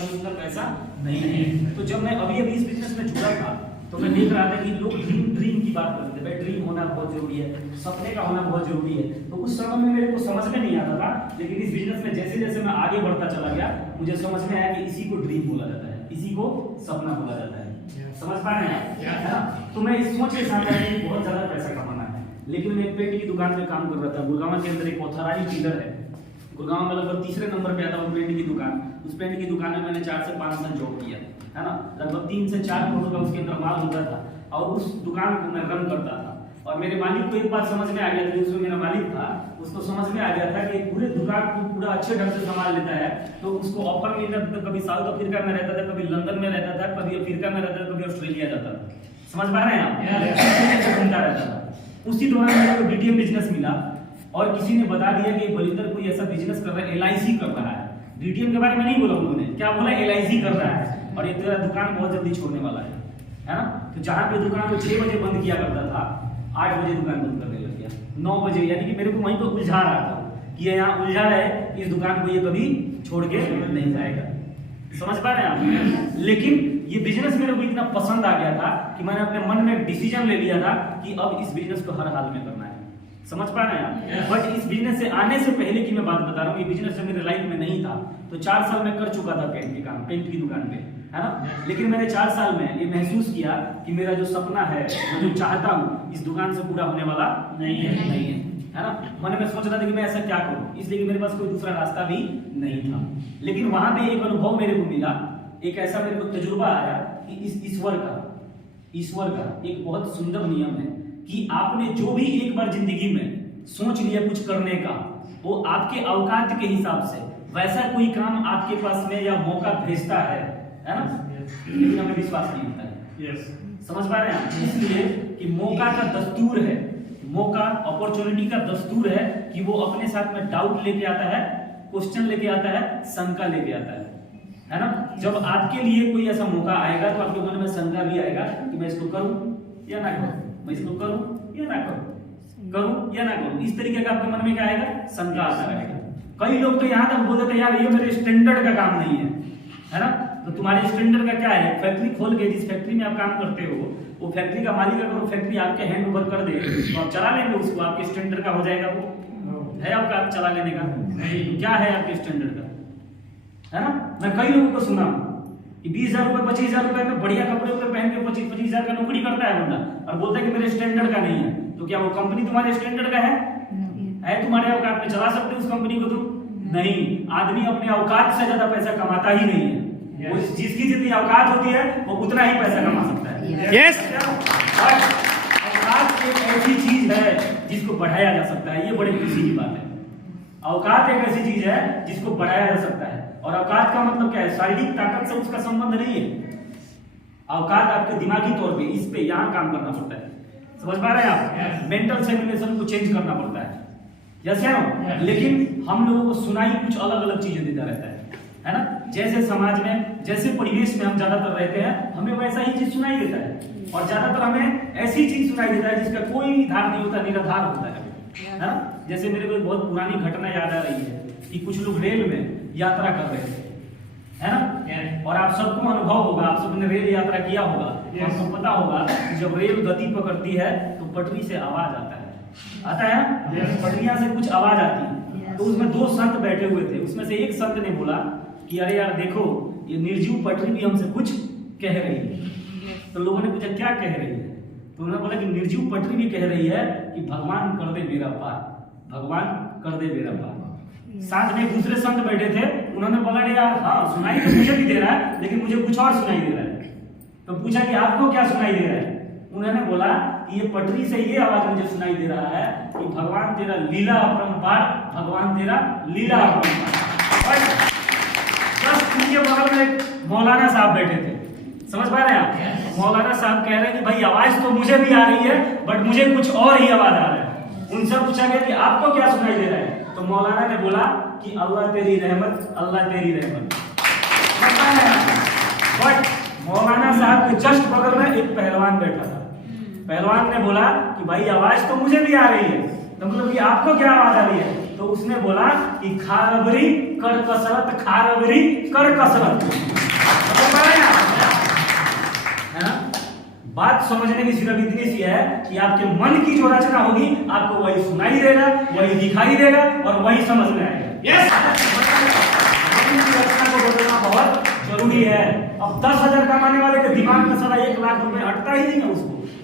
कभी उतना पैसा नहीं है। तो जब मैं अभी इस बिजनेस में जुड़ा था तो मैं देख रहा था कि लोग ड्रीम की बात करते थे, भाई ड्रीम होना बहुत जरूरी है, सपने का होना बहुत जरूरी है। तो उस समय में मेरे को समझ में नहीं आता था, लेकिन इस बिजनेस में जैसे जैसे मैं आगे बढ़ता चला गया मुझे समझ में आया कि इसी को ड्रीम बोला जाता है, इसी को सपना बोला जाता है। समझ पा रहे हैं आप? तो मैं इस सोच के साथ आया कि बहुत ज्यादा पैसा कमाना है, लेकिन मैं पेंट की दुकान में काम कर रहा था। गुड़गांव के अंदर एक ऑथराइज्ड डीलर है, गुड़गांव में लगभग तीसरे नंबर पे आता है वो पेंट की दुकान। उस पेंट की दुकान में मैंने 4 से 5 साल जॉब किया है ना, लगभग 3 से 4 करोड़ का उसके अंदर माल होता था और उस दुकान को मैं रन करता था। और मेरे मालिक को एक बात समझ में आ गया था, उसमें मेरा मालिक था, उसको समझ में आ गया था कि पूरे दुकान को पूरा अच्छे ढंग से संभाल लेता है। तो उसको ऑफर मिलता था, कभी साउथ अफ्रीका में रहता था, कभी लंदन में रहता था, कभी अफ्रीका में रहता था, कभी ऑस्ट्रेलिया जाता था। समझ पा रहे हैं आप? घूमता रहता था। उसी दौरान मेरे को डीटीएम बिजनेस मिला और किसी ने बता दिया कि बलिंदर कोई ऐसा बिजनेस कर रहा है, एलआईसी कर रहा है। डीटीएम के बारे में नहीं बोला उन्होंने, क्या बोला? एलआईसी कर रहा है और ये तेरा दुकान बहुत जल्दी छोड़ने वाला है ना। तो जहां पे दुकान को 6 बजे बंद किया करता था, 8 बजे दुकान बंद करने लग गया, 9 बजे, यानी कि मेरे को वहीं पर उलझा रहा था कि ये यहाँ उलझा है कि इस दुकान को ये कभी छोड़ के नहीं जाएगा। समझ पा रहे हैं आप? लेकिन ये बिजनेस मेरे को इतना पसंद आ गया था कि मैंने अपने मन में एक डिसीजन ले लिया था कि अब इस बिजनेस को हर हाल में करना है। समझ पा रहे हैं आप? बट इस बिजनेस से आने से पहले की मैं बात बता रहा हूँ, ये बिजनेस जब मेरे लाइफ में नहीं था तो 4 साल में कर चुका था पेंट के काम, पेंट की दुकान पे, है ना। लेकिन मैंने 4 साल में ये महसूस किया कि मेरा जो सपना है, मैं जो चाहता हूँ, इस दुकान से पूरा होने वाला नहीं है ना। मन में सोच रहा था कि मैं ऐसा क्या करूँ, इसलिए कि मेरे पास कोई दूसरा रास्ता भी नहीं था। लेकिन वहां पे एक अनुभव मेरे को मिला, एक ऐसा मेरे को तजुर्बा आया कि इस ईश्वर का एक बहुत सुंदर नियम है कि आपने जो भी एक बार जिंदगी में सोच लिया कुछ करने का, वो आपके औकात के हिसाब से वैसा कोई काम आपके पास में या मौका भेजता है ना, लेकिन हमें विश्वास नहीं होता है। समझ पा रहे हैं? इसलिए कि मौका का दस्तूर है, मौका अपॉर्चुनिटी का दस्तूर है कि वो अपने साथ में डाउट लेके आता है, क्वेश्चन लेके आता है, शंका लेके आता है ना। जब आपके लिए कोई ऐसा मौका आएगा तो आपके मन में शंका भी आएगा कि मैं इसको करूं या ना करूं, मैं इसको करूं या ना करूं या ना करूं। इस तरीके का आपके मन में क्या आएगा? शंका आता रहेगा। कई लोग तो यहाँ तक बोलते थे यार ये मेरे स्टैंडर्ड का काम नहीं है ना। तो तुम्हारे स्टैंडर्ड का क्या है? फैक्ट्री खोल के जिस फैक्ट्री में आप काम करते हो वो फैक्ट्री का मालिक अगर वो फैक्ट्री आपके हैंड ओवर कर दे तो आप चला लेंगे उसको, आपके स्टैंडर्ड का हो जाएगा। वो है आपका आप चला लेने का? नहीं। क्या है आपके स्टैंडर्ड का, है ना। मैं कई लोगों को सुना कि 20,000 रुपए 25,000 रुपए में बढ़िया कपड़े पहन के 25,000 का नौकरी करता है बंदा और बोलता है कि मेरे स्टैंडर्ड का नहीं है। तो क्या वो कंपनी तुम्हारे स्टैंडर्ड का है? तुम्हारे औकात में चला सकते हो उस कंपनी को? तुम नहीं। आदमी अपने औकात से ज्यादा पैसा कमाता ही नहीं है। वो जिसकी जितनी औकात होती है वो उतना ही पैसा कमा सकता है। यस। औकात एक ऐसी चीज है जिसको बढ़ाया जा सकता है, ये बड़ी खुशी की बात है। औकात एक ऐसी चीज है जिसको बढ़ाया जा सकता है। और औकात का मतलब क्या है? शारीरिक ताकत से उसका संबंध नहीं है। औकात आपके दिमागी तौर पे इस पे यहाँ काम करना पड़ता है। समझ पा रहे हैं आप? मेंटल सेगुलेशन को चेंज करना पड़ता है, जैसे है। लेकिन हम लोगों को सुनाई कुछ अलग अलग चीजें देता रहता है ना। जैसे समाज में, जैसे परिवेश में हम ज्यादातर रहते हैं, हमें वैसा ही चीज सुनाई देता है। और ज्यादातर हमें ऐसी चीज सुनाई देता है जिसका कोई धार नहीं होता, निराधार होता है ना। जैसे मेरे को बहुत पुरानी घटना याद आ रही है कि कुछ लोग रेल में यात्रा कर रहे थे, है ना। और आप सबको अनुभव होगा, आप सबने रेल यात्रा किया होगा, आपको पता होगा कि जब रेल गति पकड़ती है तो पटरी से आवाज आता है पटरियां से कुछ आवाज आती है। तो उसमें 2 संत बैठे हुए थे, उसमें से एक संत ने बोला कि अरे यार देखो ये निर्जीव पटरी भी हमसे कुछ कह रही है। तो लोगों ने पूछा क्या कह रही है? तो उन्होंने बोला कि निर्जीव पटरी भी कह रही है कि भगवान कर दे मेरा पार, भगवान कर दे मेरा पार। साथ में दूसरे संत बैठे थे, उन्होंने बोला यार हाँ सुनाई तो मुझे भी दे रहा है लेकिन मुझे कुछ और सुनाई दे रहा है। तो पूछा कि आपको क्या सुनाई दे रहा है? उन्होंने बोला कि ये पटरी से ये आवाज मुझे सुनाई दे रहा है कि भगवान तेरा लीला अपरंपार, भगवान तेरा लीला अपरंपार। बस उनके बगल में मौलाना साहब बैठे थे। समझ पा रहे हैं आप? मौलाना साहब कह रहे हैं कि भाई आवाज तो मुझे भी आ रही है बट मुझे कुछ और ही आवाज आ रहा है। उनसे पूछा गया कि आपको क्या सुनाई दे रहा है? तो मौलाना ने बोला कि अल्लाह तेरी रहमत, अल्लाह तेरी रहमत। बट मौलाना साहब के जस्ट बगल में एक पहलवान बैठा था। पहलवान ने बोला कि भाई आवाज तो मुझे भी आ रही है, तो मतलब कि आपको क्या आवाज आ रही है? तो उसने बोला कि खा रबरी कर कसरत, खा रबरी कर कसरत, है ना। बात समझने की सिर्फ इतनी सी है कि आपके मन की जो रचना होगी आपको वही सुनाई देगा, वही दिखाई देगा और वही समझ में आएगा। यस, मन की रचना को बदलना बहुत जरूरी है। अब 10,000 कमाने वाले के दिमाग में साला 1 लाख रुपए हटता ही नहीं है,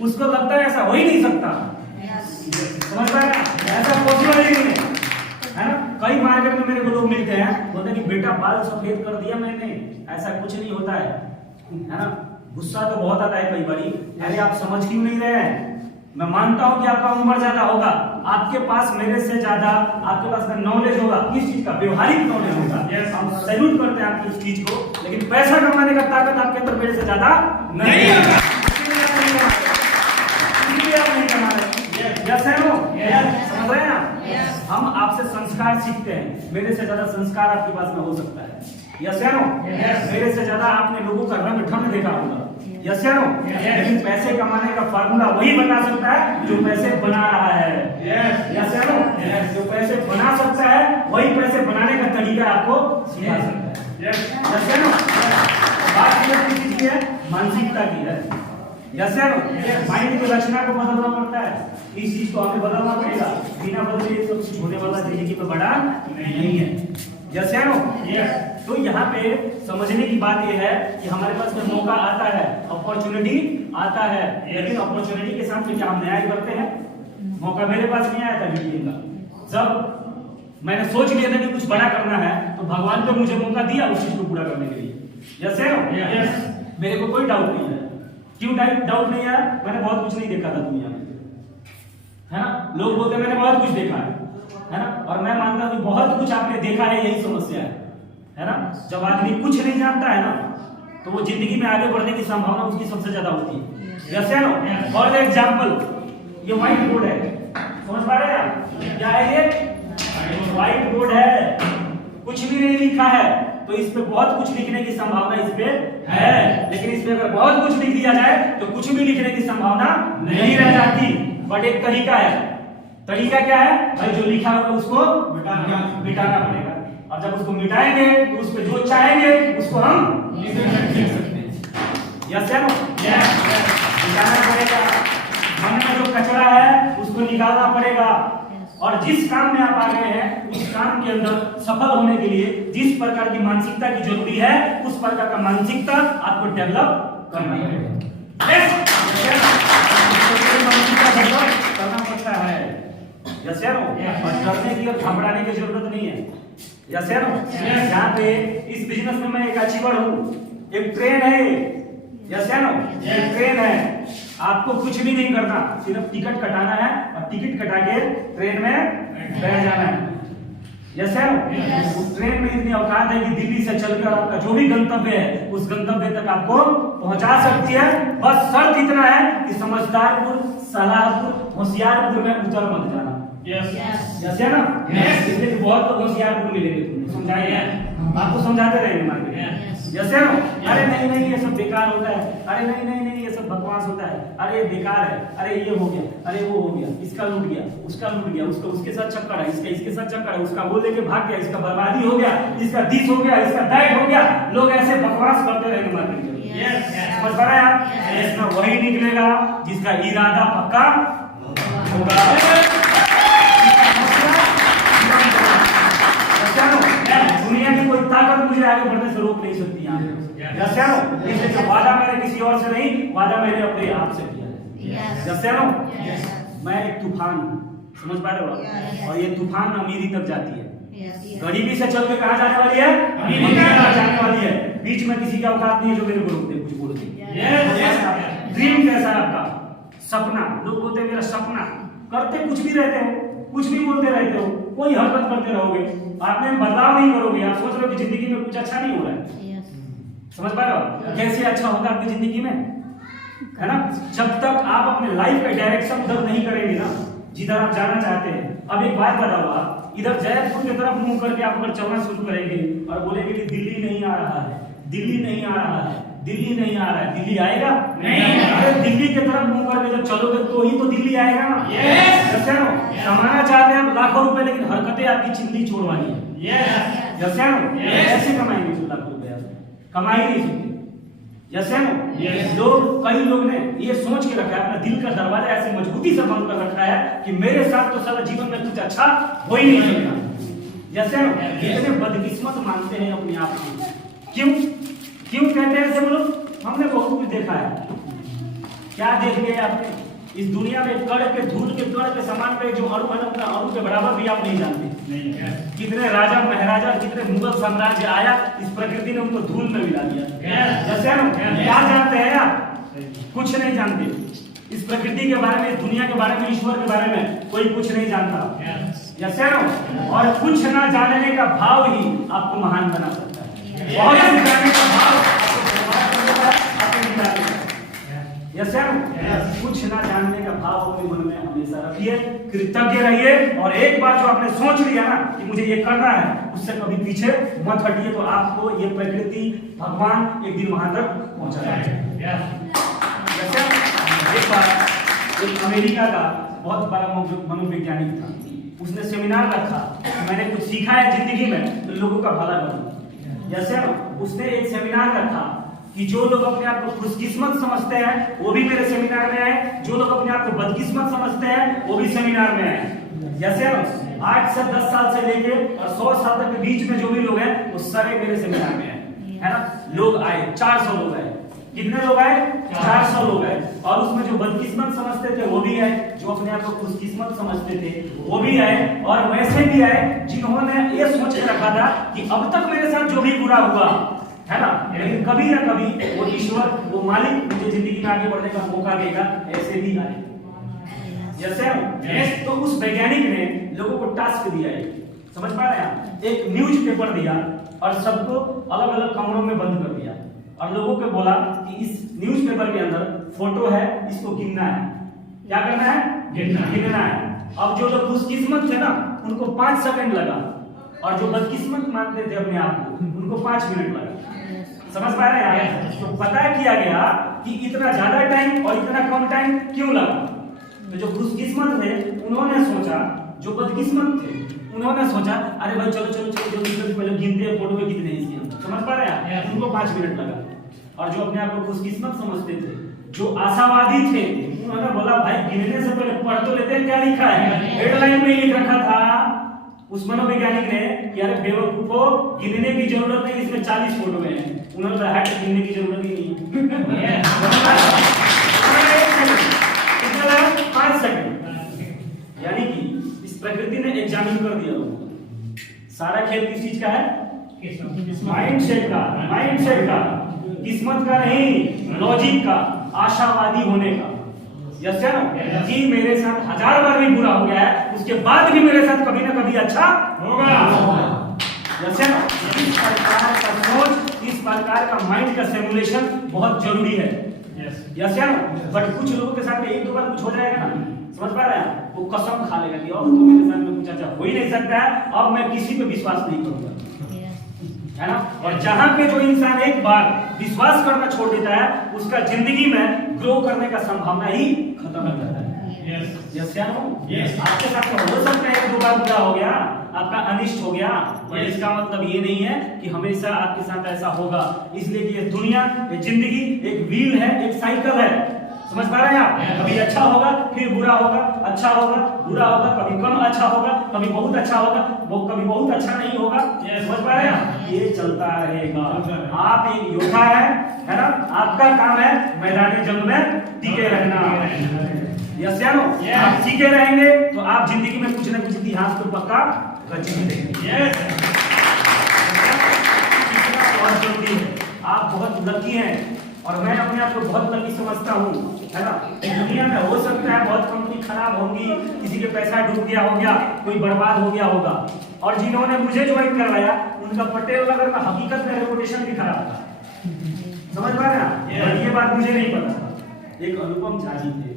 उसको लगता है ऐसा हो ही नहीं सकता। समझ पा रहे हैं, ऐसा पॉसिबल ही नहीं है ना। कई मार्केट में मेरे को लोग मिलते हैं, बोलते हैं कि बेटा बाल सफेद कर दिया मैंने, ऐसा कुछ नहीं होता है ना। गुस्सा तो बहुत आता है कई बारी, अरे आप समझ क्यों नहीं रहे हैं। मैं मानता हूं कि आपका उम्र ज्यादा होगा, आपके पास मेरे से ज्यादा आपके पास नॉलेज होगा, किस चीज का, व्यवहारिक नॉलेज होगा। हम सैल्यूट करते हैं आपकी उस चीज को, लेकिन पैसा कमाने का ताकत आपके अंदर मेरे से ज्यादा नहीं होगा। समझ रहे हैं आप? हम आपसे संस्कार सीखते हैं, मेरे से ज्यादा संस्कार आपके पास में हो सकता है। यस या नो? मेरे से ज्यादा आपने लोगों का रंग ढंग देखा होगा। यस या नो? लेकिन पैसे कमाने का फार्मूला वही बता सकता है जो पैसे बना रहा है। यस या नो? जो पैसे बना सकता है वही पैसे बनाने का तरीका आपको सिखा सकता है। यस या नो? बात किस चीज की है? मानसिकता की है। यस या नो? माइंड की रचना को बदलना पड़ता है, इस चीज को हमें बदलना पड़ेगा। बिना बदले सब कुछ होने वाला जिंदगी में बड़ा नहीं है। यस या नो? तो यहाँ पे समझने की बात यह है कि हमारे पास में मौका आता है, अपॉर्चुनिटी आता है, लेकिन अपॉर्चुनिटी के साथ में क्या हम न्याय करते हैं? मौका मेरे पास नहीं आया था मीटिंग का, जब मैंने सोच लिया था कि कुछ बड़ा करना है तो भगवान ने मुझे मौका दिया उस चीज को पूरा करने के लिए। यस या नो? मेरे को कोई डाउट नहीं है। क्यों डाउट नहीं है? मैंने बहुत कुछ नहीं देखा था दुनिया में, है ना। लोग बोलते मैंने बहुत कुछ देखा है ना, और मैं मानता हूं कि बहुत कुछ आपने देखा है, यही समस्या है ना। जब आदमी कुछ नहीं जानता है ना तो वो जिंदगी में आगे बढ़ने की संभावना उसकी सबसे ज्यादा होती है। यस या नो? फॉर एग्जांपल ये व्हाइट बोर्ड है, समझ पा रहे हैं आप? क्या है ये? व्हाइट बोर्ड है, कुछ भी नहीं लिखा है, तो इस पे बहुत कुछ लिखने की संभावना इस पे है, लेकिन इस पे अगर बहुत कुछ लिख दिया जाए तो कुछ भी लिखने की संभावना नहीं रह जाती। बट एक तरीका है, तरीका क्या है भाई? जो लिखा होगा उसको मिटाना पड़ेगा, और जब उसको मिटाएंगे तो उस पे जो चाहेंगे उसको हम लिख सकते हैं। यस या नो? मिटाना पड़ेगा, मन में जो कचरा है उसको निकालना पड़ेगा, और जिस काम में आप आ गए हैं उस काम के अंदर सफल होने के लिए जिस प्रकार की मानसिकता की जरूरी है उस प्रकार का मानसिकता आपको डेवलप करना पड़ेगा। करना पड़ता है। यस या नो? और डरने की और घबराने की जरूरत नहीं है। यस या नो? यहाँ पे इस बिजनेस में मैं एक अचीवर हूँ, एक ट्रेन है। यस या नो? एक ट्रेन है, आपको कुछ भी नहीं करना, सिर्फ टिकट कटाना है और टिकट कटा के ट्रेन में बैठ जाना है। यस या नो? उस ट्रेन में इतनी औकात है कि दिल्ली से चलकर आपका जो भी गंतव्य है उस गंतव्य तक आपको पहुंचा सकती है। बस शर्त इतना है कि समझदारपुर, सलाहपुर, होशियारपुर में उतर मत जाना। यस या ना? इसलिए बहुत लोग होशियारपुर मिलेंगे, तुमको समझाइए, आपको समझाते रहेंगे मार्केट। यस या नो? अरे नहीं नहीं ये सब बेकार होता है, अरे नहीं नहीं नहीं ये सब बकवास होता है, अरे बेकार है, अरे ये हो गया, अरे वो हो गया, इसका लूट गया, उसका लूट गया, उसका उसके साथ चक्कर है, इसका इसके साथ चक्कर है, उसका वो लेके भाग गया, इसका बर्बादी हो गया, इसका दिस हो गया, इसका दैट हो गया। लोग ऐसे बकवास करते रहेंगे मार्केट में। समझ पा रहे हैं आप? इसमें वही निकलेगा जिसका इरादा पक्का होगा। दुनिया की कोई ताकत मुझे आगे बढ़ने से रोक नहीं सकती यहाँ। इसलिए जो वादा मैंने किसी और से नहीं, वादा मैंने अपने आप से किया है। मैं एक तूफान, समझ पा रहे हो? और ये तूफान अमीरी तक जाती है, गरीबी से चल के कहाँ जाने वाली है? अमीरी तक जाने वाली है। बीच में किसी का औकात नहीं है जो मेरे को रोक दे कुछ बोल दे। ड्रीम कैसा है आपका? सपना। लोग बोलते हैं मेरा सपना, करते कुछ भी रहते हो, कुछ भी बोलते रहते हो, कोई हरकत करते रहोगे, आपने बदलाव नहीं करोगे, आप सोच रहे हो कि जिंदगी में कुछ अच्छा नहीं हो रहा है। समझ पा रहे हो? कैसे अच्छा होगा आपकी जिंदगी में, है ना? जब तक आप अपने लाइफ का डायरेक्शन उधर नहीं करेंगे ना जिधर आप जाना चाहते हैं। अब एक बात बताओ, आप इधर जयपुर की तरफ मुंह करके आप अगर चलना शुरू करेंगे और बोलेंगे कि दिल्ली नहीं आ रहा है, दिल्ली नहीं आ रहा है, दिल्ली नहीं आ रहा है, दिल्ली आएगा नहीं। अरे दिल्ली की तरफ मुंह करके जब चलोगे तो ही तो दिल्ली आएगा ना। जैसे ना कमाना चाहते हैं आप लाखों रुपए, लेकिन हरकतें आपकी चिंदी छोड़वानी है। जैसे ना ऐसे कमाएंगे जो लाखों रुपए कमा ही नहीं सकते। जैसे ना लोग, कई लोग ने ये सोच के रखा है, अपना दिल का दरवाजा ऐसे मजबूती से बंद कर रखा है कि मेरे साथ तो सारा जीवन में कुछ अच्छा हो ही नहीं सकता। जैसे ना कितने बदकिस्मत मानते हैं अपने आप को। क्यों कहते हैं ऐसे लोग? हमने बहुत कुछ देखा है। क्या देख गए आपने? इस दुनिया में कण के धूल के कण के समान पे जो अणु है ना, अणु के बराबर भी आप नहीं जानते। कितने राजा महाराजा, कितने मुगल साम्राज्य आया, इस प्रकृति ने उनको धूल में मिला दिया। जैसे ना क्या जानते हैं आप? कुछ नहीं जानते। इस प्रकृति के बारे में, दुनिया के बारे में, ईश्वर के बारे में कोई कुछ नहीं जानता। जैसे ना, और कुछ ना जानने का भाव ही आपको महान बना सकता है। और जानने का भाव कुछ ना जानने का भाव अपने मन में हमेशा रखिए, कृतज्ञ रहिए, और एक बार जो आपने सोच लिया ना कि मुझे ये करना है, उससे कभी पीछे मत हटिए, तो आपको ये प्रकृति, भगवान एक दिन वहां तक पहुंचाएगा। जैसे एक बार एक अमेरिका का बहुत बड़ा मनोवैज्ञानिक था, उसने सेमिनार रखा, मैंने कुछ सीखा है जिंदगी में तो लोगों का भला करूं। जैसे उसने एक सेमिनार रखा कि जो लोग अपने आप को खुशकिस्मत समझते हैं वो भी मेरे सेमिनार में आए, जो लोग अपने आप को बदकिस्मत समझते हैं वो भी सेमिनार में आए। जैसे 8 से 10 साल से लेके और 100 साल तक के बीच में जो भी लोग हैं वो सारे मेरे सेमिनार में आए, है ना। लोग आए, 400 लोग आए। कितने लोग आए? 400 लोग आए। और उसमें जो बदकिस्मत समझते थे वो भी आए, जो अपने आप को खुशकिस्मत समझते थे वो भी आए, और वैसे भी आए जिन्होंने ये सोच के रखा था कि अब तक मेरे साथ जो भी बुरा हुआ है ना, लेकिन कभी ना कभी वो ईश्वर, वो मालिक मुझे जिंदगी में आगे बढ़ने का मौका देगा, ऐसे भी आए। जैसे तो उस वैज्ञानिक ने लोगों को टास्क दिया है, समझ पा रहे हैं? एक न्यूज पेपर दिया और सबको अलग अलग कमरों में बंद कर दिया, और लोगों को बोला कि इस न्यूज पेपर के अंदर फोटो है, इसको गिनना है। क्या करना है? गिनना है। अब जो लोग खुशकिस्मत थे ना उनको 5 सेकंड लगा, और जो बदकिस्मत मानते थे अपने आप को उनको 5 मिनट लगा। समझ पा रहे हैं? तो पता किया गया कि इतना ज्यादा टाइम और इतना कम टाइम क्यों लगा? तो जो खुशकिस्मत थे उन्होंने सोचा, जो बदकिस्मत थे उन्होंने सोचा अरे भाई चलो चलो चलो जल्दी पहले गिनते हैं फोटो में कितने इसके अंदर। समझ पा रहे हैं? उनको 5 मिनट लगा। और जो अपने आप को खुशकिस्मत समझते थे, जो आशावादी थे, उन्होंने बोला भाई गिनने से पहले पढ़ तो लेते हैं क्या लिखा है। हेडलाइन में लिख रखा था उस मनोवैज्ञानिक ने कि अरे बेवकूफो, गिनने की जरूरत नहीं, इसमें 40 फोटो हैं। उन्होंने कहा गिनने की जरूरत ही नहीं है। 5 सेकंड। यानी कि इस प्रकृति ने एग्जामिन कर दिया लोगों। सारा खेल किस चीज का है? माइंडसेट का। माइंडसेट का, किस्मत का नहीं, लॉजिक का, आशावादी होने का। जैसे ना कि मेरे साथ 1000 बार भी बुरा हो गया है, उसके बाद भी मेरे साथ कभी ना कभी अच्छा होगा। जैसे ना इस प्रकार का सोच, इस प्रकार का माइंड का सिमुलेशन बहुत जरूरी है। जैसे ना बट कुछ लोगों के साथ एक दो बार कुछ हो जाएगा ना, समझ पा रहे हैं, वो कसम खा लेगा कि अब तो मेरे साथ में कुछ अच्छा हो ही नहीं सकता है, अब मैं किसी पे विश्वास नहीं करूंगा, है ना। और जहां पे जो इंसान एक बार विश्वास करना छोड़ देता है, उसका जिंदगी में ग्रो करने का संभावना ही खत्म हो जाता है। आपके साथ तो हो सकता है 2 बार बुरा हो गया, आपका अनिष्ट हो गया, पर इसका मतलब ये नहीं है कि हमेशा आपके साथ ऐसा होगा। इसलिए कि ये दुनिया, ये जिंदगी एक व्हील है, एक साइकिल है। समझ पा रहे हैं आप? कभी अच्छा होगा, फिर बुरा होगा, अच्छा होगा, बुरा होगा, कभी कम अच्छा होगा, कभी बहुत अच्छा होगा, वो कभी बहुत अच्छा नहीं होगा। समझ पा रहे हैं? ये चलता रहेगा। आप एक योद्धा है ना। आपका काम है मैदान जंग में टिके रहना। यस या नो? आप टिके रहेंगे तो आप जिंदगी में कुछ ना कुछ इतिहास को पक्का रचेंगे। बहुत जरूरी है। आप बहुत लकी हैं, और मैं अपने आप को बहुत लकी समझता हूँ, है ना। दुनिया में हो सकता है बहुत कंपनी खराब होगी, किसी के पैसा डूब गया होगा, कोई बर्बाद हो गया होगा, और जिन्होंने मुझे ज्वाइन करवाया उनका पटेल नगर में हकीकत में रेपुटेशन भी खराब था। समझ पा रहे हैं? ये बात मुझे नहीं पता था। एक अनुपम झा जी थे,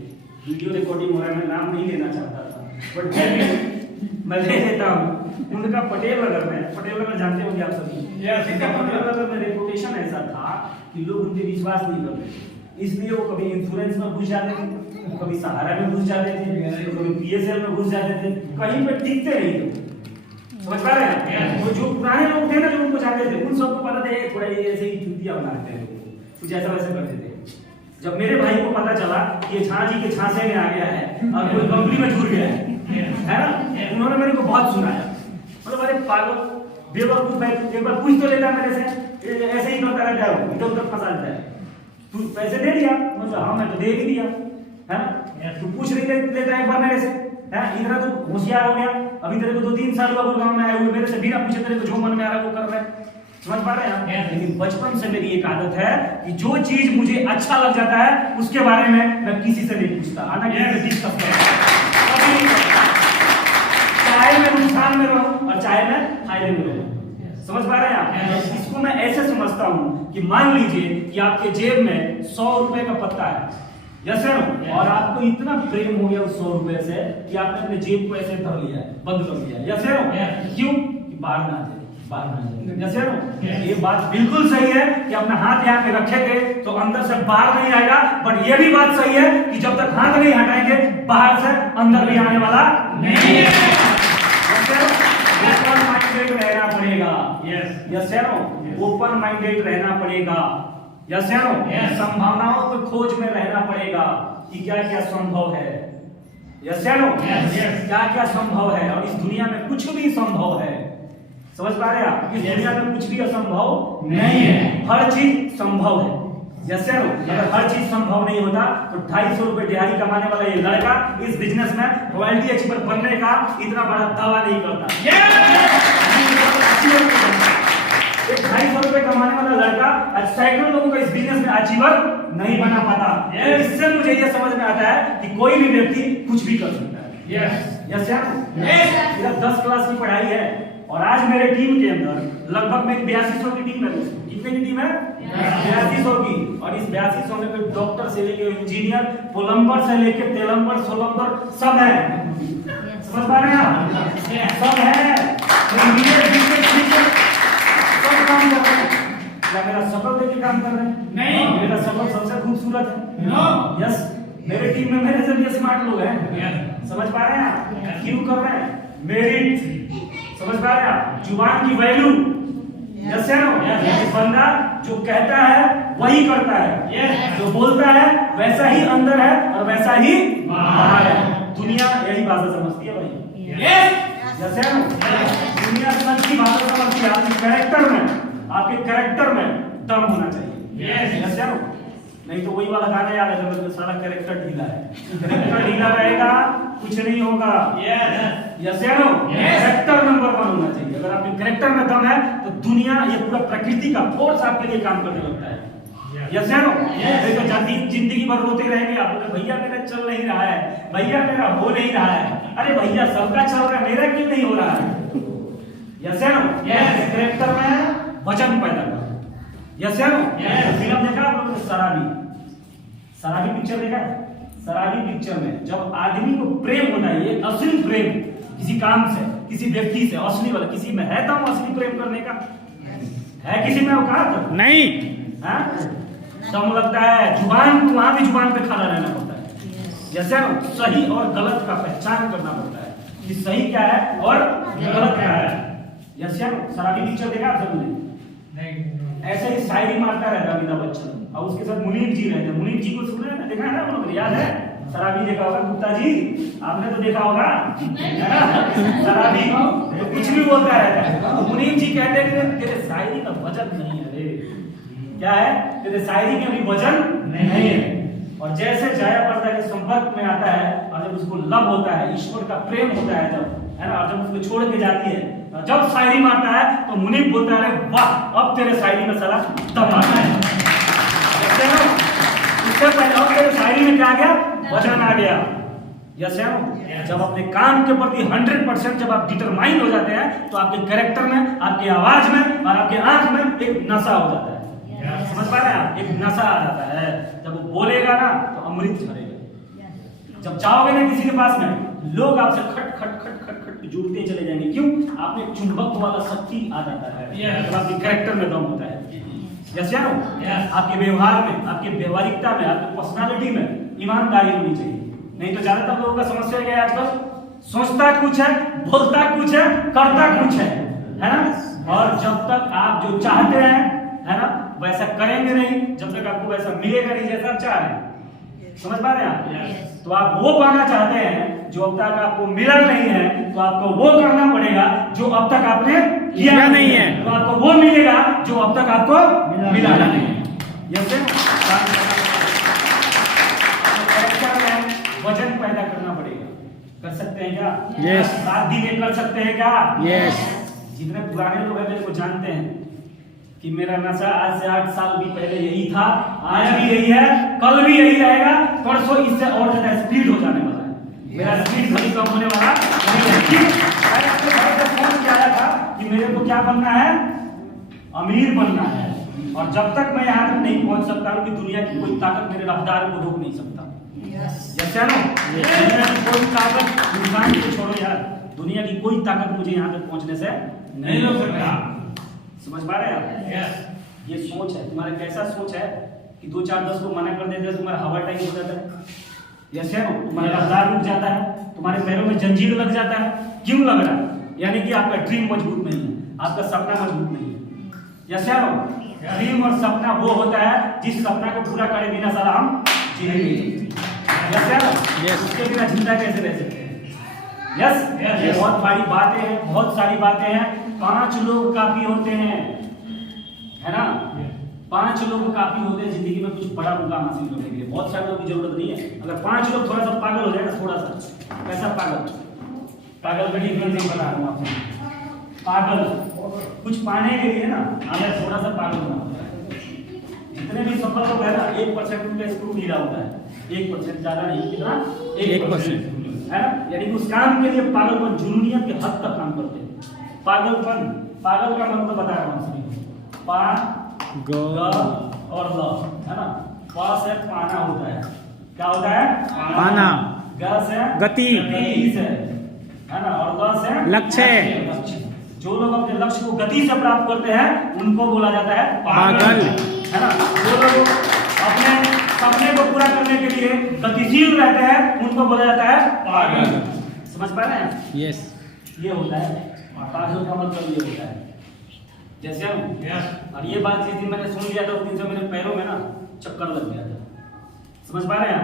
वीडियो रिकॉर्डिंग हो रहा है, मैं नाम नहीं लेना चाहता था, बट मैं ले लेता हूँ। उनका पटेल नगर में, पटेल नगर जानते होंगे आप सभी, पटेल नगर में रेपुटेशन ऐसा था कि लोग उन पे विश्वास नहीं करते, इसलिए वो कभी इंश्योरेंस में घुस जाते थे, कभी सहारा में घुस जाते थे, कभी PSL में घुस जाते थे, कहीं पे टिकते नहीं थे। समझ पा रहे हैं? वो जो पुराने लोग थे ना, जो उनको जानते थे, उन सबको पता था थोड़ा ये ऐसे ही चुतिया बनाते हैं, कुछ ऐसा वैसा करते थे। जब मेरे भाई को पता चला कि ये झांसी के झांसे में आ गया है और कोई कंपनी में जुड़ गया है ना, उन्होंने मेरे को बहुत सुनाया, मतलब अरे पागल बेवकूफ है, एक बार पूछ तो लेता मेरे से, ऐसे ही करता रहता है, इधर उधर फंसा देता है। तू पैसे दे दिया? मतलब हाँ मैं तो दे भी दिया, है ना। तू पूछ नहीं लेता एक बार मेरे से, है इतना तो होशियार हो गया, अभी तेरे को 2-3 साल हुआ गुड़गांव में आए हुए, मेरे से बिना पूछे तेरे को जो मन में आ रहा है वो कर रहा है। समझ पा रहे हैं? लेकिन बचपन से मेरी एक आदत है कि जो चीज मुझे अच्छा लग जाता है उसके बारे में मैं किसी से नहीं पूछता, चाहे मैं नुकसान में रहूं और चाहे मैं फायदे में रहूं। समझ पा रहे हैं आप? इसको मैं ऐसे समझता हूं कि मान लीजिए कि आपके जेब में 100 रुपए का पत्ता है, यस सर, और आपको इतना प्रेम हो गया उस 100 रुपए से कि आपने अपने जेब को ऐसे धर लिया है, बंद कर दिया, यस सर। क्यों? कि बाहर ना जाए, बाहर ना जाए, यस सर। ये बात बिल्कुल सही है कि अपना हाथ यहाँ पे रखेंगे तो अंदर से बाहर नहीं आएगा, बट ये भी बात सही है कि जब तक हाथ नहीं हटाएंगे बाहर से अंदर भी आने वाला नहीं है। ओपन माइंडेड रहना पड़ेगा, यस सर, ओपन माइंडेड रहना पड़ेगा, यस सर। संभावनाओं की खोज में रहना पड़ेगा कि क्या क्या संभव है, यस सर, क्या क्या संभव है, और इस दुनिया में कुछ भी संभव है। समझ पा रहे हैं आप? इस दुनिया में कुछ भी असंभव नहीं है, हर चीज संभव है, यस सर। अगर हर चीज संभव नहीं होता तो 250 रुपए दिहाड़ी कमाने वाला ये लड़का इस बिजनेस में रॉयल्टी एक्सपर्ट बनने का इतना बड़ा दावा नहीं करता। 250 रुपए कमाने वाला लड़का सैकड़ों लोगों का इस बिजनेस में अचीवर नहीं बना पाता। इससे मुझे यह समझ में आता है कि कोई भी व्यक्ति कुछ भी कर सकता है, यस सर। 10 क्लास की पढ़ाई है और आज मेरे टीम के अंदर लगभग मेरी 8200 की टीम है। कितने की टीम है? 8200 की। और इस 8200 में कोई डॉक्टर से लेके इंजीनियर, प्लम्बर से लेके तेलंबर सोलंबर सब है। समझ पा रहे हैं आप? सब है, सब काम कर रहे हैं। क्या मेरा शक्ल देख के काम कर रहे हैं? नहीं, मेरा शक्ल सबसे खूबसूरत है। यस, मेरे टीम में मेरे से भी स्मार्ट लोग हैं। समझ पा रहे हैं आप? क्यों कर रहे हैं? मेरिट। समझ पा रहे हैं आप? जुबान की वैल्यू, यस सर। बंदा जो कहता है वही करता है, जो बोलता है वैसा ही अंदर है और वैसा ही बाहर है। दुनिया यही भाषा समझती है भाई, यस सर। दुनिया सच की भाषा समझती है। आपके कैरेक्टर में, आपके कैरेक्टर में दम होना चाहिए, यस सर। नहीं तो वही वाला गाना याद है जब सारा कैरेक्टर ढीला है, कैरेक्टर ढीला रहेगा कुछ नहीं होगा, यस सर। कैरेक्टर नंबर 1 होना चाहिए। अगर आपके कैरेक्टर में दम है तो दुनिया, ये पूरा प्रकृति का फोर्स आपके लिए काम करने लगता है, यस सर। नहीं तो जिंदगी भर रोते रहेंगे आप, भैया मेरा चल नहीं रहा है, भैया मेरा हो नहीं रहा है। अरे भैया सबका चल रहा है, मेरा क्यों नहीं हो रहा है, यस सर। कैरेक्टर में वजन पैदा कर, यस सर। फिल्म देखा आप लोगों ने शराबी? शराबी पिक्चर देखा? शराबी पिक्चर में जब आदमी को प्रेम होता है, ये असली प्रेम किसी काम से, किसी व्यक्ति से, असली वाला, किसी में है दम असली प्रेम करने का? है किसी में औकात? नहीं, दम लगता है। जुबान को वहां भी जुबान पे खड़ा रहना पड़ता है, यस सर। सही और गलत का पहचान करना पड़ता है कि सही क्या है और गलत क्या है, यस सर। शराबी पिक्चर देखा आप सबने? नहीं। ऐसे ही शायरी मारता रहता अमिताभ बच्चन और उसके साथ मुनीब जी रहते हैं। मुनीब जी को सुना है, देखा है ना, उनको याद है? शराबी देखा होगा गुप्ता जी, आपने तो देखा होगा, है ना? शराबी तो कुछ भी बोलता रहता है। मुनीब जी कहते हैं कि तेरे शायरी का वजन नहीं है रे। क्या है? तेरे शायरी में अभी वजन नहीं है। और जैसे जाया पर्दा के संपर्क में आता है और जब उसको लव होता है, ईश्वर का प्रेम होता है जब, है ना, और जब उसको छोड़ के जाती है, जब शायरी मारता है तो मुनीब बोलता है वाह अब तेरे शायरी में साला दम आ गया। उससे पहले अब तेरे शायरी में क्या आ गया? वजन आ गया, यस सर। जब अपने काम के प्रति 100% जब आप डिटरमाइन हो जाते हैं तो आपके कैरेक्टर में, आपकी आवाज में और आपके आंख में एक नशा हो जाता है। समझ पा रहे हैं आप? एक नशा आ जाता है। जब वो बोलेगा ना तो अमृत झरेगा। जब जाओगे ना किसी के पास में, लोग आपसे खट खट खट खट खट जुड़ते चले जाएंगे। क्यों? आपने चुंबक वाला शक्ति आ जाता है जब आपके कैरेक्टर में दम होता है। यस या नो? आपके व्यवहार में, आपके व्यवहारिकता में, आपकी पर्सनालिटी में ईमानदारी होनी चाहिए। नहीं तो ज्यादातर लोगों का समस्या क्या है आजकल? सोचता कुछ है, बोलता कुछ है, करता कुछ है ना? और जब तक आप जो चाहते हैं, है ना, वैसा करेंगे नहीं, जब तक आपको वैसा मिलेगा नहीं जैसा आप चाह रहे हैं। समझ पा रहे हैं आप? तो आप वो पाना चाहते हैं जो अब तक आपको मिला नहीं है, तो आपको वो करना पड़ेगा जो अब तक आपने किया नहीं है, तो आपको वो मिलेगा जो अब तक आपको मिला नहीं है। वजन पैदा करना पड़ेगा। कर सकते हैं क्या? यस। शादी में कर सकते हैं क्या? यस। जितने पुराने लोग हैं मेरे को जानते हैं कि मेरा नशा आज से 8 साल भी पहले यही था, आज भी यही है, कल भी यही रहेगा, परसों इससे और ज्यादा स्पीड हो जाने वाला है। मेरा स्पीड कभी कम होने वाला नहीं है। मैंने अपने भाई को फोन किया था कि मेरे को क्या बनना है? अमीर बनना है। और जब तक मैं यहाँ तक नहीं पहुंच सकता हूँ कि दुनिया की कोई ताकत मेरे रफ्तार को रोक नहीं सकता। जैसे ना कोई ताकत, इंसान को छोड़ो यार, दुनिया की कोई ताकत मुझे यहाँ तक पहुंचने से नहीं रोक सकता। समझ पा रहे हैं आप? ये सोच है तुम्हारा। कैसा सोच है कि 2 4 10 को मना कर देते हैं, तुम्हारा हवा टाइम हो जाता है, यस है ना? तुम्हारा रफ्तार रुक जाता है, तुम्हारे पैरों में जंजीर लग जाता है। क्यों लग रहा है? यानी कि आपका ड्रीम मजबूत नहीं है, आपका सपना मजबूत नहीं है। यस है ना? ड्रीम और सपना वो होता है जिस सपना को पूरा करे बिना साला हम जी नहीं सकते। यस है ना? उसके बिना जिंदा कैसे रह सकते हैं? यस। बहुत बड़ी बातें हैं, बहुत सारी बातें हैं। 5 लोग काफी होते हैं, है ना? 5 लोग काफी होते हैं जिंदगी में कुछ बड़ा मुकाम हासिल करने के लिए। बहुत सारे लोगों की जरूरत नहीं है। अगर 5 लोग थोड़ा सा पागल हो जाएगा, थोड़ा सा, कैसा पागल? पागल का डिफरेंस बता रहा हूँ आपको। पागल कुछ पाने के लिए ना हमें थोड़ा सा पागल होना होता है। जितने भी सफल लोग हैं ना, 1% उनका स्क्रू ढीला होता है। 1% ज्यादा नहीं, कितना? 1% है ना? यानी कि उस काम के लिए पागलपन जुनूनियत के हद तक काम करते हैं। पागलपन, पागल का मतलब बता रहा हूँ सभी को। पा ग और ल, है ना? प से पाना होता है। क्या होता है? पाना। ग से गति से, है ना? और ल से लक्ष्य। जो लोग अपने लक्ष्य को गति से प्राप्त करते हैं उनको बोला जाता है पागल, है ना? जो लोग अपने सपने को पूरा करने के लिए गतिशील रहते हैं उनको बोला जाता है पागल। समझ पा रहे हैं? यस। ये होता है पागल का मतलब, ये होता है। जैसे हम और ये बात जिस दिन मैंने सुन लिया था उस दिन से मेरे पैरों में ना चक्कर लग गया था। समझ पा रहे हैं?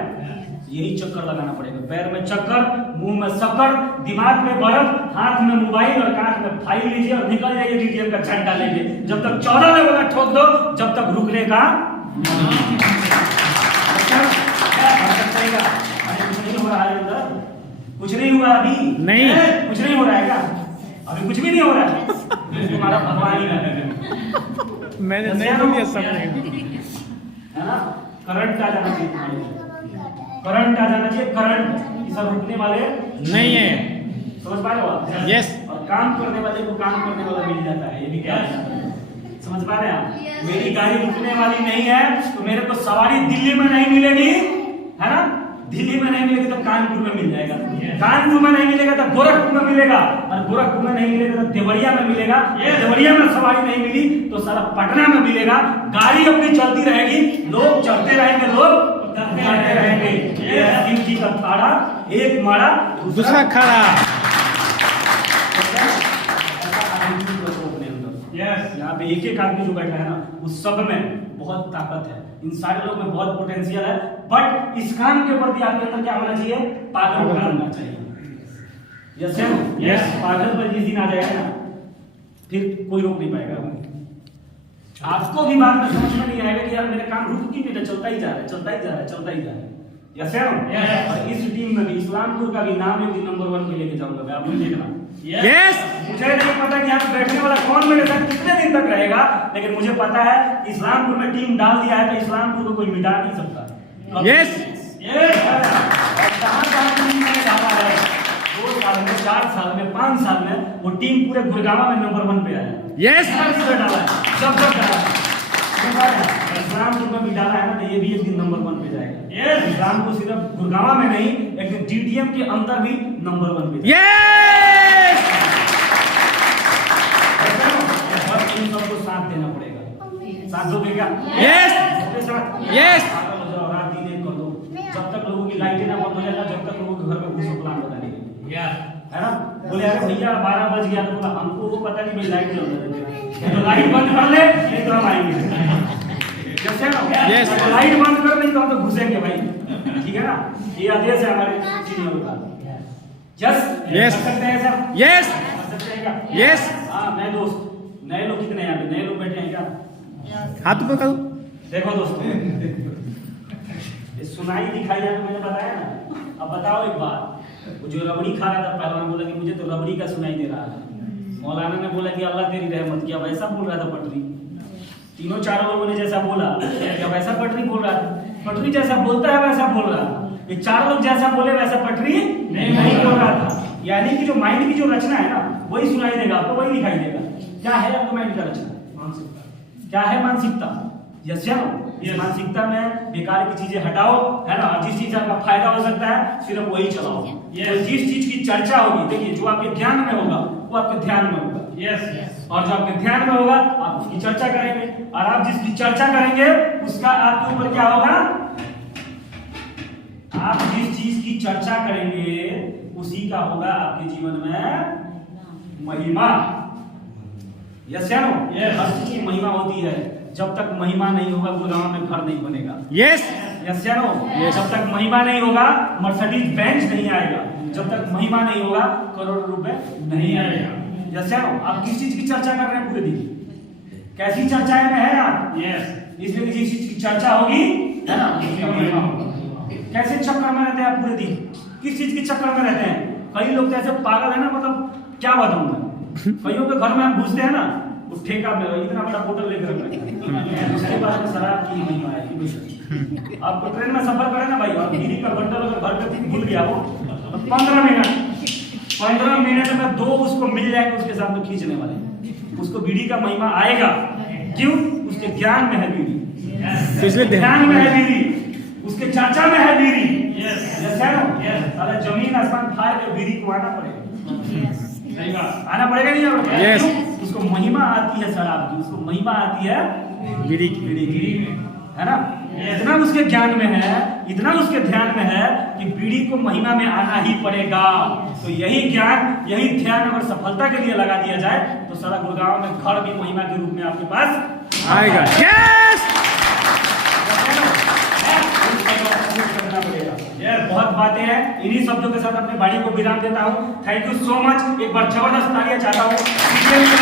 यही चक्कर लगाना पड़ेगा। पैर में चक्कर, मुंह में शक्कर, दिमाग में बर्फ, हाथ में मोबाइल और कान में फाइल लीजिए और निकल जाइए डीटीएम का झंडा लेके। जब तक 14 लेवल ठोक दो, जब तक रुकने का कुछ नहीं हो रहा है अंदर, कुछ नहीं हुआ अभी, नहीं कुछ नहीं हो रहा है क्या? अभी कुछ भी नहीं हो रहा है। तुम्हारा भगवान ही है। मैंने नहीं लिया सपने, है ना? करंट आ जाना चाहिए तुम्हारे, करंट आ जाना चाहिए। करंट इसे रुकने वाले नहीं है। समझ पा रहे हो आप? यस। और काम करने वाले को काम करने वाला मिल जाता है, ये भी क्या है? समझ पा रहे हैं आप? मेरी गाड़ी रुकने वाली नहीं है तो मेरे को सवारी दिल्ली में नहीं मिलेगी, है ना? दिल्ली में नहीं मिलेगी तो कानपुर में मिल जाएगा, कानपुर में नहीं मिलेगा तो गोरखपुर में मिलेगा, और गोरखपुर में नहीं मिलेगा तो देवरिया में मिलेगा, देवरिया में सवारी नहीं मिली तो सारा पटना में मिलेगा। गाड़ी अपनी चलती रहेगी, लोग चढ़ते रहेंगे, लोग उतरते रहेंगे। ये शिव जी का तारा, एक मारा दूसरा खड़ा। यहाँ पे एक एक आदमी जो बैठा है ना, उस सब में बहुत ताकत है, इन सारे लोग में बहुत पोटेंशियल है। बट इस काम के प्रति आपके अंदर क्या होना चाहिए? पागल होना चाहिए। Yes yes. पागल पर जिस दिन आ जाएगा ना, फिर कोई रोक नहीं पाएगा। आपको भी बात में समझ में नहीं आएगा कि यार मेरा काम रुक क्यों नहीं, चलता ही जा रहा है, चलता ही जा रहा है, चलता ही जा रहा है। यस और इस टीम में भी इस्लामपुर का भी नाम एक दिन नंबर 1 पे लेके जाऊंगा मैं, आप लोग देखना। यस। मुझे नहीं पता कि यहाँ पे बैठने वाला कौन मेरे साथ कितने दिन तक रहेगा, लेकिन मुझे पता है इस्लामपुर में टीम डाल दिया है तो इस्लामपुर को कोई मिटा नहीं सकता। यस। कहाँ टीम में डाला है? 2 साल में, 4 साल में, 5 साल में वो टीम पूरे गुड़गांव में नंबर 1 पे आया। यस। डाला है, सब डाला है। इस्लामपुर में भी डाला है ना, तो ये भी एक दिन नंबर 1 पे जाएगा। इस्लामपुर सिर्फ गुड़गांव में नहीं, एक दिन डीटीएम के अंदर भी नंबर 1 पे। इन सबको साथ देना पड़ेगा। साथ दोगे क्या? Yes! सबके साथ? Yes! पागल हो जाओ, रात दिन एक कर दो, जब तक लोगों की लाइटें ना बंद हो जाए, जब तक लोगों के घर में घुसो प्लान बताने के लिए। है ना? बोले अरे भैया 12 बज गया, तो बोला हमको वो पता नहीं भाई लाइट जल रही है, तो लाइट बंद कर ले, नहीं तो हम आएंगे। जैसे ना Yes. तो लाइट बंद कर नहीं तो हम तो घुसेंगे भाई, ठीक है ना? ये आदेश है हमारे सीनियर का। यस? Yes. कर सकते हैं ऐसा? Yes! कर सकते हैं क्या? Yes! हाँ नए दोस्त, नए लोग कितने हैं यहाँ पे? नए लोग बैठे हैं क्या? हाथ ऊपर करो। देखो दोस्तों, ये सुनाई दिखाई है, मैंने बताया ना। अब बताओ एक बात, वो जो रबड़ी खा रहा था पहलवान बोला कि मुझे तो रबड़ी का सुनाई दे रहा है। मौलाना ने बोला कि अल्लाह तेरी रहमत किया, वैसा बोल रहा था पटरी। तीनों चारों लोगों ने जैसा बोला, क्या वैसा पटरी बोल रहा था? पटरी जैसा बोलता है वैसा बोल रहा था। ये चार लोग जैसा बोले वैसा पटरी नहीं बोल रहा था। यानी कि जो माइंड की जो रचना है ना, वही सुनाई देगा आपको, वही दिखाई देगा। क्या है आपको माइंड का रचना? मानसिकता। क्या है मानसिकता? यस या नो? इस मानसिकता में बेकार की चीजें हटाओ, है ना? जिस चीज का फायदा हो सकता है सिर्फ वही चलाओ। तो जिस चीज की चर्चा होगी, देखिए जो आपके ध्यान में होगा वो आपके ध्यान में होगा। यस। और जो आपके ध्यान में होगा आप उसकी चर्चा करेंगे, और आप जिसकी चर्चा करेंगे उसका आपके ऊपर क्या होगा? आप जिस चीज की चर्चा करेंगे उसी का होगा आपके जीवन में महिमा। यस या नो? हर चीज की महिमा होती है। जब तक महिमा नहीं होगा गुड़गांव में घर नहीं बनेगा। Yes! यस या नो? जब तक महिमा नहीं होगा मर्सिडीज बेंच नहीं आएगा। जब तक महिमा नहीं होगा करोड़ों रुपए नहीं आएगा। यस या नो? आप किस चीज की चर्चा कर रहे हैं पूरे दिन? कैसी चर्चाएं में है आप? यस। इसलिए जिस चीज की चर्चा होगी, है ना, उसका महिमा होगा। कैसे चक्कर में रहते हैं आप पूरे दिन? किस चीज के चक्कर में रहते हैं? कई लोग तो ऐसे पागल है ना, मतलब क्या बताऊं मैं। कईयों के घर में हम घुसते हैं ना, वो ठेका में इतना बड़ा होटल लेकर रखा है, उसके बाद में शराब की महिमा है। आपको ट्रेन में सफर करें ना भाई, और बीड़ी का बंडल अगर घर पे भूल गया वो, तो 15 मिनट में 2 उसको मिल जाएगा, उसके साथ में खींचने वाले। उसको बीड़ी का महिमा आएगा। क्यों? उसके ज्ञान में है बीड़ी, इसलिए ध्यान में है बीड़ी, उसके चर्चा में है बीड़ी। यस है ना? सारा जमीन आसमान फाड़ के बीड़ी को आना पड़ेगा। आना पड़ेगा नहीं आना? Yes. उसको महिमा आती है शराब की, उसको महिमा आती है बीड़ी की, है ना? इतना उसके ज्ञान में है, इतना उसके ध्यान में है कि बीड़ी को महिमा में आना ही पड़ेगा। तो यही ज्ञान, यही ध्यान अगर सफलता के लिए लगा दिया जाए तो सारा गुड़गांव में घर भी महिमा के रूप में आपके पास आएगा। Yes! बहुत बातें हैं, इन्हीं शब्दों के साथ अपने वाणी को विराम देता हूँ। Thank you so much. एक बार जबरदस्त तालियां चाहता हूँ।